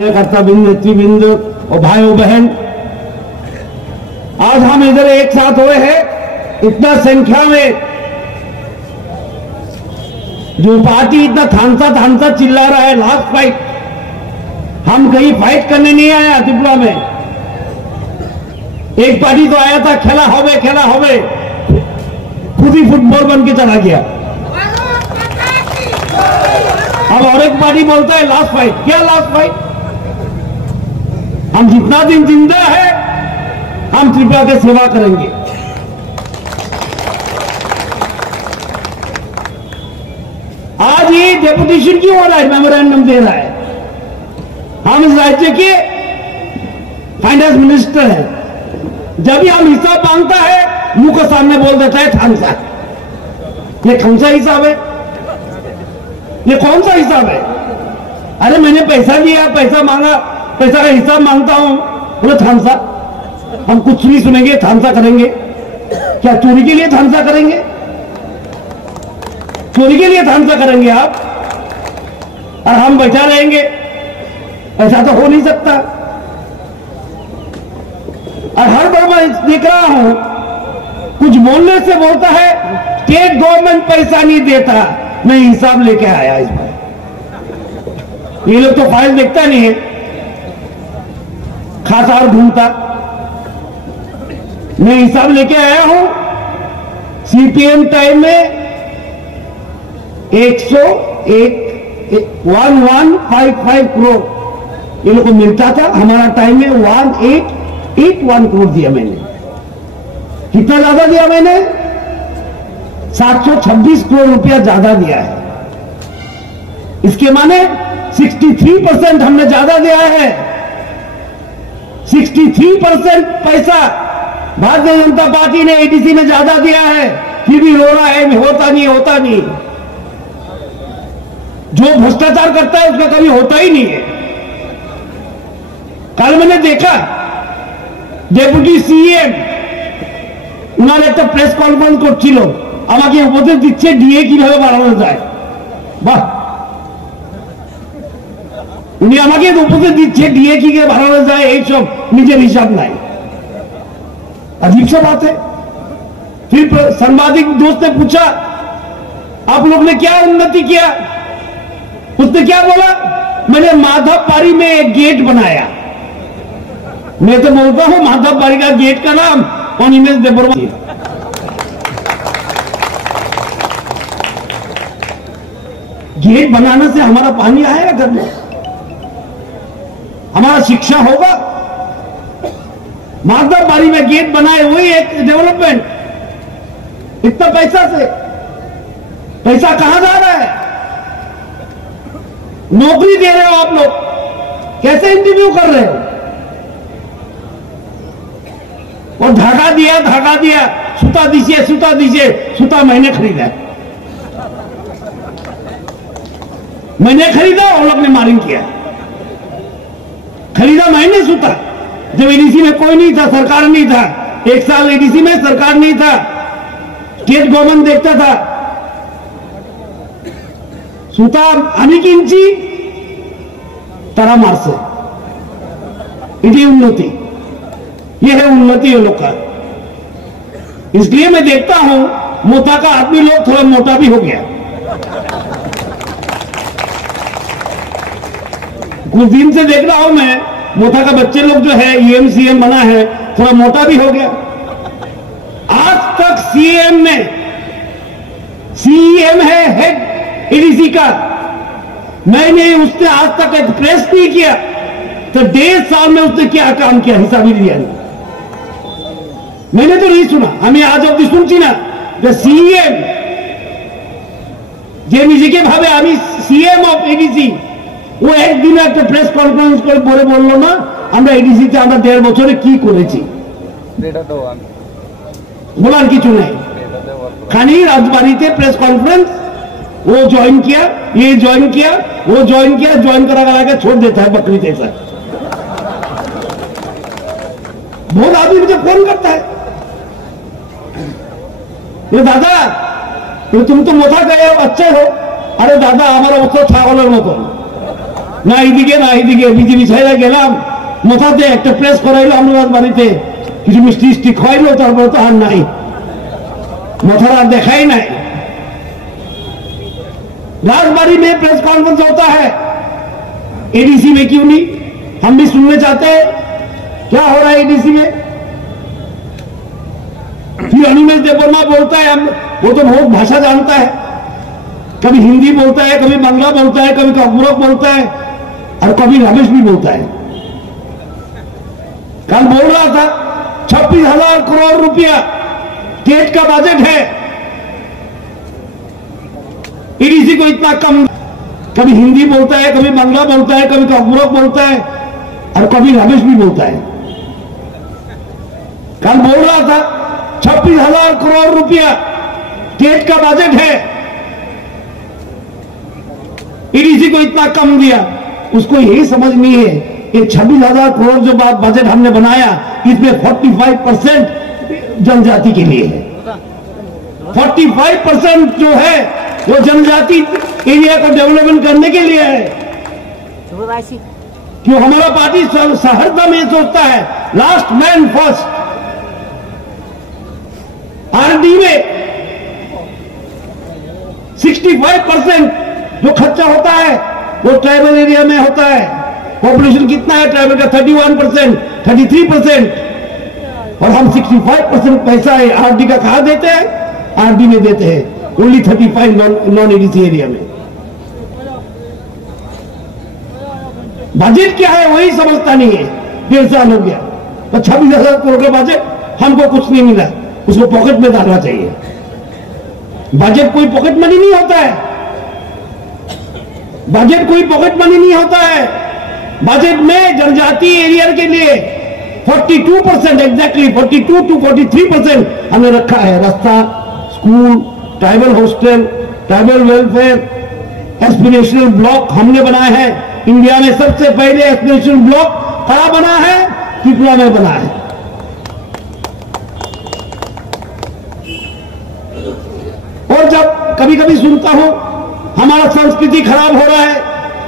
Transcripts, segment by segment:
कर्ताबिंद, नेतृबिंद और भाइयों बहन, आज हम इधर एक साथ हुए हैं। इतना संख्या में जो पार्टी इतना थानसा चिल्ला रहा है, लास्ट फाइट। हम कहीं फाइट करने नहीं आया त्रिपुरा में। एक पार्टी तो आया था खेला होवे खुद ही फुटबॉल बन के चला गया। अब और एक पार्टी बोलता है लास्ट फाइट। क्या लास्ट फाइट? हम जितना दिन जिंदा है हम त्रिपुरा की सेवा करेंगे। आज ये डेपुटेशन क्यों हो रहा है? मेमोरेंडम दे रहा है। हम इस राज्य के फाइनेंस मिनिस्टर हैं। जब भी हम हिसाब मांगता है मुंह के सामने बोल देता है थानसा। ये कौन सा हिसाब है? ये कौन सा हिसाब है? अरे मैंने पैसा दिया, पैसा मांगा, पैसा का हिसाब मांगता हूं, बोले थानसा। हम कुछ नहीं सुनेंगे, थानसा करेंगे। क्या चोरी के लिए थानसा करेंगे? चोरी के लिए थानसा करेंगे आप? और हम बैठा रहेंगे? ऐसा तो हो नहीं सकता। और हर बार मैं देख रहा हूं कुछ बोलने से बोलता है स्टेट गवर्नमेंट पैसा नहीं देता। मैं हिसाब लेके आया इस बार। ये लोग तो फाइल देखता नहीं है, खाता और ढूंढता। मैं हिसाब लेके आया हूं। सीपीएम टाइम में 1155 करोड़ ये लोग को मिलता था। हमारा टाइम में 1881 करोड़ दिया मैंने। कितना ज्यादा दिया मैंने? 726 करोड़ रुपया ज्यादा दिया है। इसके माने 63% हमने ज्यादा दिया है। 63% पैसा भारतीय जनता पार्टी ने एडीसी में ज्यादा दिया है। फिर भी रो रहा है होता नहीं। जो भ्रष्टाचार करता है उसका कभी होता ही नहीं है। कल मैंने देखा डेप्यूटी सीएम उन्होंने একটা প্রেস কনফারেন্স করছিল, আমাকে উপদেশ দিচ্ছে ডিএ কিভাবে বাড়ানো যায়। বাহ, উনি আমাকে উপদেশ দিচ্ছে ডিএ কিভাবে বাড়ানো যায়, এই সব নিজের হিসাব নাই। अजीब सा बात है। फिर संवादिक दोस्त ने पूछा आप लोग ने क्या उन्नति किया? उसने क्या बोला? मैंने माधवपारी में एक गेट बनाया। मैं तो बोलता हूं माधवपारी का गेट का नाम हिमेश देबबर्मा। गेट बनाने से हमारा पानी आएगा घर में, हमारा शिक्षा होगा। माधवपारी में गेट बनाए, वही एक डेवलपमेंट। इतना पैसा से पैसा कहां जा रहा है? नौकरी दे रहे हो आप लोग, कैसे इंटरव्यू कर रहे हो? और धागा दिया सूता दीजिए। सूता मैंने खरीदा, और लोग ने मारिंग किया। खरीदा मैंने सूता जब एडीसी में कोई नहीं था, सरकार नहीं था। एक साल एडीसी में सरकार नहीं था, स्टेट गवर्नमेंट देखता था। सूता आनी किंची तारा मारसे। इतनी उन्नति, यह है उन्नति ये लोग का। इसलिए मैं देखता हूं मोटा का आदमी लोग थोड़ा मोटा भी हो गया। कुछ दिन से देख रहा हूं मैं मोटा का बच्चे लोग जो है ईएम सीएम बना है, थोड़ा मोटा भी हो गया। आज तक सीएम है हेड एडीसी का, मैंने उसने आज तक एक्सप्रेस नहीं किया। तो 1.5 साल में उसने क्या काम किया हिसाब ही दिया नहीं। मैंने तो नहीं सुना। हमें आज अवधि सुनছি না যে सीएम যে নিজেকে ভাবে আমি सीएम অফ এডিসি, ও একদিন একটা প্রেস কনফারেন্স করে বললো না আমরা এডিসিতে আমরা 1.5 বছরে কি করেছি। বলার কিছু নেই। খালি রাজবাড়িতে প্রেস कॉन्फ्रेंस वो ज्वाइन किया, ये ज्वाइन किया, वो ज्वाइन किया, ज्वाइन करा के छोड़ देता है बकरी जैसा। बहुत आदमी मुझे फोन करता है, ये दादा ये तुम तो मोटा गए हो, अच्छे हो। अरे दादा हमारा उत्सव छागलेर मत। না এইদিকে না এইদিকে বিজেপি ছেড়ে গেলাম মাথাতে একটা প্রেস করাইলো আমরা বাড়িতে কিছু মিষ্টি মিষ্টি খাইলো তারপরে তো আর নাই माथा दिखाई नहीं। राजबाड़ी में प्रेस कॉन्फ्रेंस होता है, एडीसी में क्यों नहीं? हम भी सुनने चाहते हैं क्या हो रहा है एडीसी में। फिर अनिमेश देववर्मा बोलता है वो तो बहुत भाषा जानता है, कभी हिंदी बोलता है, कभी बांग्ला बोलता है, कभी कॉकबरोक बोलता है और कभी रमेश भी बोलता है। कल बोल रहा था 26,000 करोड़ रुपया स्टेट का बजट है, एडीसी को इतना कम। कभी हिंदी बोलता है, कभी बांग्ला बोलता है, कभी कॉकबरोक बोलता है और कभी रमेश भी बोलता है। कल बोल रहा था 26,000 करोड़ रुपया स्टेट का बजट है, एडीसी को इतना कम दिया। उसको यही समझ नहीं है कि 26,000 करोड़ जो बजट हमने बनाया इसमें 45% जनजाति के लिए है। 45% जो है वो जनजाति एरिया को डेवलपमेंट करने के लिए है। क्यों हमारा पार्टी हरदम ये सोचता है लास्ट मैन फर्स्ट। आरडी में 65% जो खर्चा होता है वो ट्राइबल एरिया में होता है। पॉपुलेशन कितना है ट्राइबल का? 31%, 33%। और हम 65% पैसा है आरडी का कहां देते हैं? आरडी में देते हैं, ओनली 35 नॉन एडीसी एरिया में। बजट क्या है वही समझता नहीं है। 1.5 साल हो गया तो 26,000 करोड़ का बजट हमको कुछ नहीं मिला, उसको पॉकेट में डालना चाहिए। बजट कोई पॉकेट मनी नहीं होता है, बजट कोई पॉकेट मनी नहीं होता है। बजट में जनजाति एरिया के लिए 42% एग्जैक्टली 42 to 43% हमने रखा है। रास्ता, school, tribal hostel, tribal welfare, aspirational block हमने बनाए हैं। इंडिया में सबसे पहले एस्पिरेशनल ब्लॉक कहां बना है? त्रिपुरा में बना है। और जब कभी कभी सुनता हूं हमारा संस्कृति खराब हो रहा है,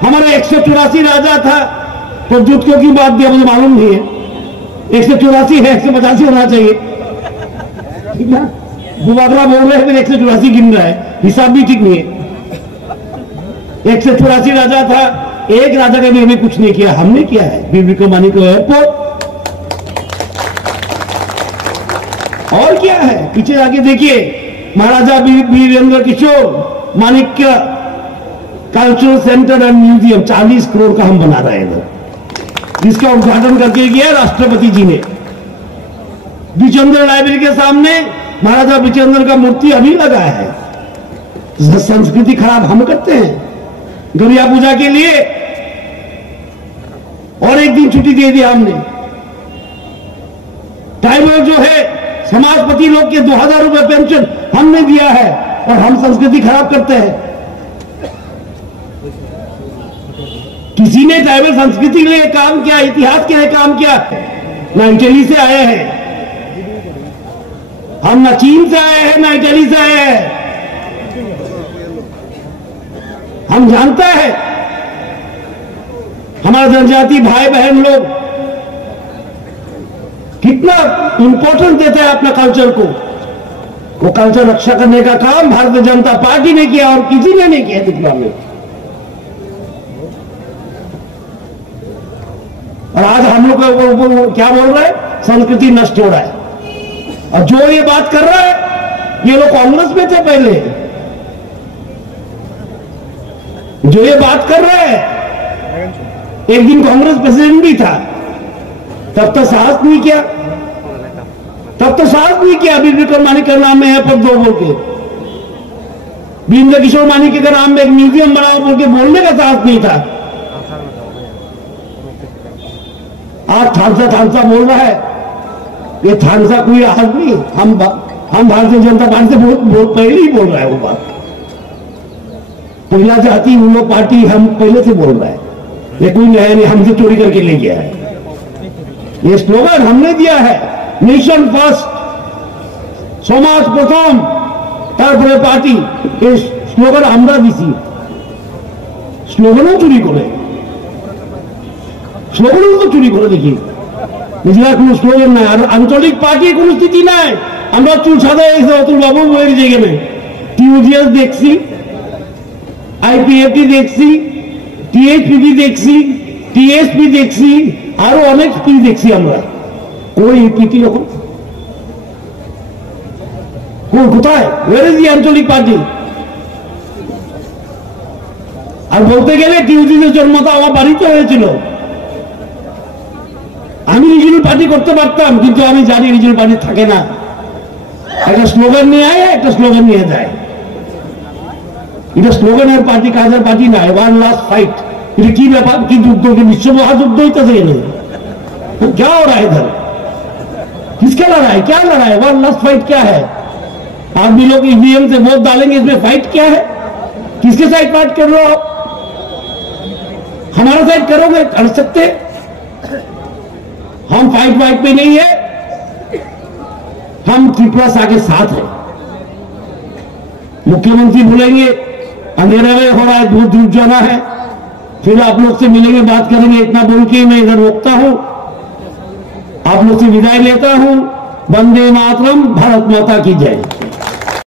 हमारा 184 राजा था, तो झूठ क्यों की बात दिया मुझे मालूम नहीं है। 184 है, 185 होना चाहिए, ठीक है। बुबागला बोल रहे हैं फिर 184 गिन रहा है, हिसाब भी ठीक नहीं है। 184 राजा था, एक राजा का भी हमें कुछ नहीं किया, हमने किया है। वीर विक्रमादित्य को एयरपोर्ट और क्या है, पीछे आके देखिए Maharaja Birendra Kishore Manikya cultural centre and museum 40 crore का हम बना रहे हैं, जिसका उद्घाटन करके गया राष्ट्रपति जी ने। विचंद्र लाइब्रेरी के सामने महाराजा विचंद्र का मूर्ति अभी लगा है। संस्कृति खराब हम करते हैं। गरिया पूजा के लिए और एक दिन छुट्टी दे दिया हमने। ट्राइबल जो है समाजपति लोग के 2,000 रुपए पेंशन हमने दिया है और हम संस्कृति खराब करते हैं। किसी ने ट्राइबल संस्कृति के लिए काम किया, इतिहास के लिए काम किया? ना इटली से आए हैं हम, ना चीन से आए हैं, ना इटली से आए हैं। हम जानता है हमारे जनजाति भाई बहन लोग कितना इंपॉर्टेंस देते हैं अपने कल्चर को। वो कल्चर रक्षा करने का काम भारतीय जनता पार्टी ने किया और किसी ने नहीं किया त्रिपुरा में। और आज हम लोग क्या बोल रहे हैं? संस्कृति नष्ट हो रहा है। और जो ये बात कर रहा है ये लोग कांग्रेस में थे पहले, जो ये बात कर रहे हैं एक दिन कांग्रेस प्रेसिडेंट भी था, तब तो साहस नहीं किया, वीर विक्रमादित्य का नाम में है पर 2 बोल के, वीरेंद्र किशोर माणिक्य के नाम में एक म्यूजियम बनाओ बोल के बोलने का साहस नहीं था। आज थानसा बोल रहा है। ये थानसा कोई आदमी, हम भारतीय जनता पार्टी से बहुत पहले ही बोल रहा है वो बात। पहला जाति उन लोग पार्टी हम पहले से बोल रहा है, ये कोई नया नहीं हमसे चोरी करके ले गया है। ये स्लोगन हमने दिया है, नेशन फर्स्ट, समाज प्रथम, तारपरे पार्टी। ये स्लोगन আমরা দিছি, স্লোগানও চুরি করে। স্লোগানও তো চুরি করে দেখি, নিজেরা কোনো স্লোগান নাই। আর আঞ্চলিক পার্টির কোনো স্থিতি নাই। আমরা চুল সাদা হয়েছে অতুল বাবু বইয়ের জায়গা, টিউজিএস দেখছি, আইপিএফটি দেখছি, টিএসপিপি দেখছি, টিএসপি দেখছি, আরো অনেক পি দেখছি আমরা। ওই পিটি এখন কোথায়? ওয়ার ইজ দি আঞ্চলিক পার্টি? আর বলতে গেলে টিউজিএস জন্ম তো আমার বাড়িতে হয়েছিল। আমি রিজিনাল পার্টি করতে পারতাম, কিন্তু আমি জানি রিজিনাল পার্টি থাকে না। একটা স্লোগান নিয়ে আয়, একটা স্লোগান নিয়ে যায়। এটা স্লোগানের পার্টি, কাজের পার্টি না। ওয়ান লাস্ট ফাইট, এটা কি ব্যাপার? কি যুদ্ধ? বিশ্ব মহাযুদ্ধ হইতেছে এনে क्या हो रहा है इधर? किसका लड़ाई? क्या लड़ाई? वन लास्ट फाइट क्या है? आदमी लोग ईवीएम से वोट डालेंगे, इसमें फाइट क्या है? किसके साइड फाइट कर रहे हो आप? हमारा साइड करोगे? कर सकते। हम फाइट वाइट पे नहीं है, हम त्रिपुरा के साथ है। मुख्यमंत्री बोलेंगे अंधेरे में हो रहा है, दूर दूर जाना है, फिर आप लोग से मिलेंगे, बात करेंगे। इतना बोल के मैं इधर रोकता हूं, आप लोग से विदाई लेता हूं। वंदे मातरम, भारत माता की जय।